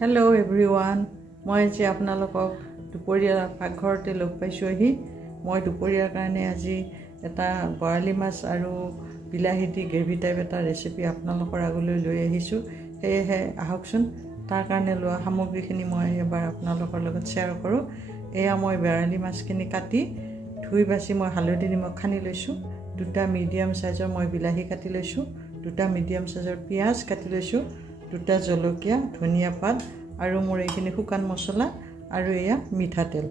Hello everyone, মই আজি আপোনালোকক দুপৰীয়া পাকঘৰতে লগ পাইছোঁ আহি মই দুপৰীয়াৰ কাৰণে আজি এটা বৰালি মাছ আৰু বিলাহী দি গ্ৰেভি টাইপ এটা ৰেচিপি আপোনালোকৰ আগলৈ লৈ আহিছোঁ সেয়েহে আহকচোন তাৰ কাৰণে লোৱা সামগ্ৰীখিনি মই এবাৰ আপোনালোকৰ লগত শ্বেয়াৰ কৰোঁ এয়া মই বৰালি মাছখিনি কাটি ধুই বাছি মই হালধি নিমখ খানি লৈছোঁ দুটা মিডিয়াম সাইজৰ মই বিলাহী কাটি লৈছোঁ দুটা মিডিয়াম সাইজৰ পিয়াজ কাটি লৈছোঁ দুটা জলকীয়া ধনিয়া পাত আৰু মোৰ এইখিনি শুকান মছলা আৰু এয়া মিঠাতেল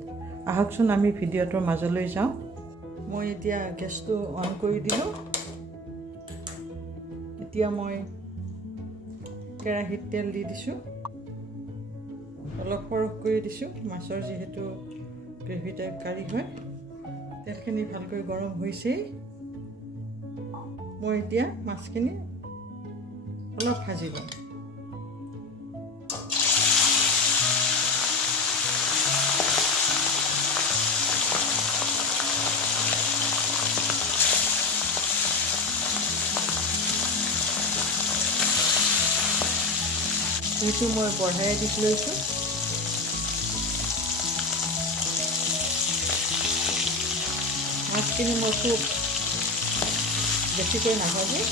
আহকচোন আমি ভিডিঅ'টোৰ মাজলৈ যাওঁ মই এতিয়া গেছটো অন কৰি দিলোঁ এতিয়া মই কেৰাহীত তেল দি দিছোঁ অলপ সৰহ কৰি দিছোঁ মাছৰ যিহেতু গ্ৰেভি টাইপ কাৰি হয় তেলখিনি ভালকৈ গৰম হৈছে মই এতিয়া মাছখিনি অলপ ভাজি লওঁ এইটো মই বঢ়াই দি লৈছোঁ মাছখিনি মই খুব বেছিকৈ নাভাজোঁ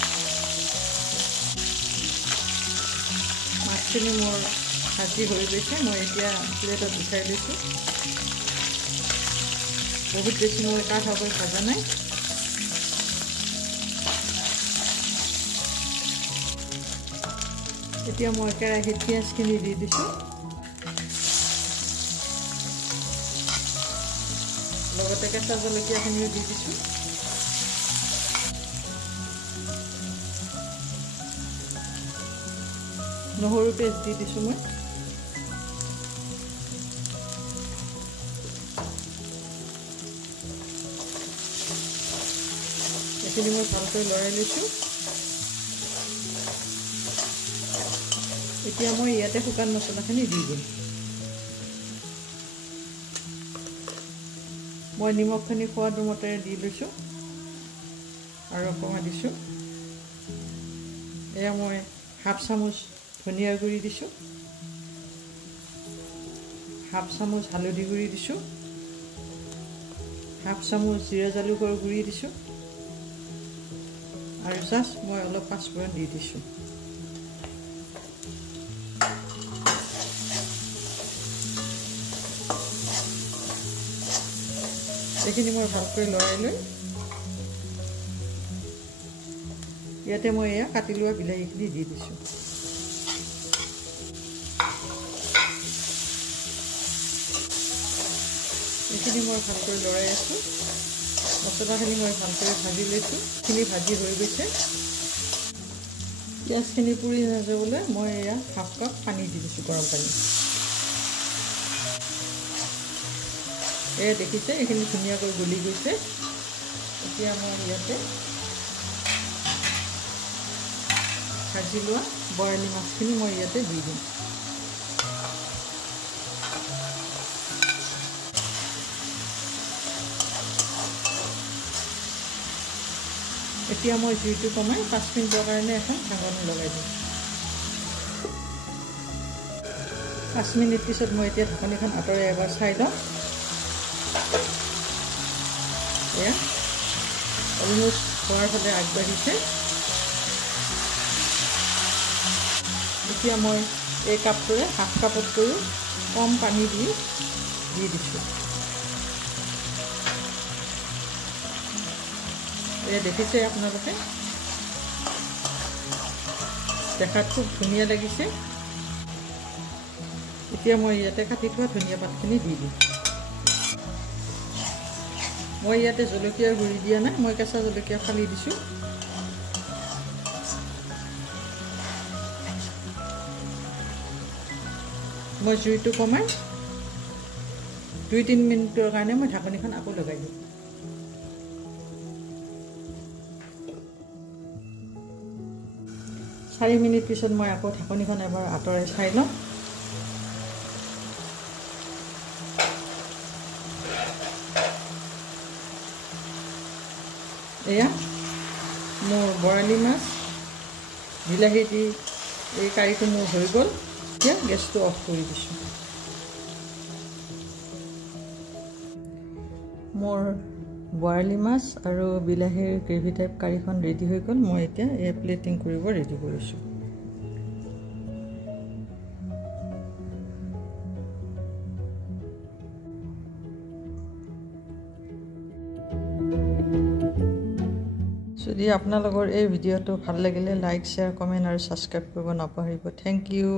মাছখিনি মোৰ ভাজি হৈ গৈছে মই এতিয়া প্লেটত উঠাই লৈছোঁ বহুত বেছি মই কাঠ হৈ ভাজা নাই এতিয়া মই কেৰাহীত পিঁয়াজখিনি দি দিছোঁ লগতে কেঁচা জলকীয়াখিনিও দি দিছোঁ নহৰু পেষ্ট দি দিছোঁ মই এইখিনি মই ভালকৈ লৰাই লৈছোঁ এতিয়া মই ইয়াতে শুকান মছলাখিনি দি দিম মই নিমখখিনি সোৱাদ মতেৰে দি লৈছোঁ আৰু অকণমান দিছোঁ এয়া মই হাফ চামুচ ধনিয়াৰ গুড়ি দিছোঁ হাফ চামুচ হালধি গুড়ি দিছোঁ হাফ চামুচ জিৰা জালুকৰ গুড়ি দিছোঁ আৰু জাষ্ট মই অলপ পাঁচফোৰণ দি দিছোঁ এইখিনি মই ভালকৈ লৰাই লৈ ইয়াতে মই এয়া কাটি লোৱা বিলাহীখিনি দি দিছোঁ এইখিনি মই ভালকৈ লৰাই আছোঁ মছলাখিনি মই ভালকৈ ভাজি লৈছোঁ এইখিনি ভাজি হৈ গৈছে পিঁয়াজখিনি পুৰি নাযাবলৈ মই এয়া হাফ কাপ পানী দি দিছোঁ গৰম পানী এয়া দেখিছে এইখিনি ধুনীয়াকৈ গলি গৈছে এতিয়া মই ইয়াতে ভাজি লোৱা বৰালি মাছখিনি মই ইয়াতে দি দিম এতিয়া মই জুইটো কমাই 5 মিনিটৰ কাৰণে এখন ঢাকনি লগাই দিম 5 মিনিট পিছত মই এতিয়া ঢাকনিখন আঁতৰাই এবাৰ চাই লওঁ এয়া অলমোষ্ট হোৱাৰ ফালে আগবাঢ়িছে এতিয়া মই এই কাপটোৰে হাফ কাপতকৈও কম পানী দি দিছোঁ এয়া দেখিছে আপোনালোকে দেখাত খুব ধুনীয়া লাগিছে এতিয়া মই ইয়াতে কাটি থোৱা ধনিয়া পাতখিনি দি দিম মই ইয়াতে জলকীয়াৰ গুড়ি দিয়া নাই মই কেঁচা জলকীয়া ফালি দিছোঁ মই জুইটো কমাই 2-3 মিনিটৰ কাৰণে মই ঢাকনিখন আকৌ লগাই দিম চাৰি মিনিট পিছত মই আকৌ ঢাকনিখন এবাৰ আঁতৰাই চাই লওঁ এয়া মোৰ বৰালি মাছ বিলাহী দি এই কাৰীটো মোৰ হৈ গ'ল এতিয়া গেছটো অফ কৰি দিছোঁ মোৰ বৰালি মাছ আৰু বিলাহীৰ গ্ৰেভি টাইপ কাৰীখন ৰেডি হৈ গ'ল মই এতিয়া এই প্লেটিং কৰিব ৰেডি কৰিছোঁ যদি আপোনালোকৰ এই ভিডিঅ'টো ভাল লাগিলে লাইক শ্বেয়াৰ কমেণ্ট আৰু ছাবস্ক্ৰাইব কৰিব নাপাহৰিব থেংক ইউ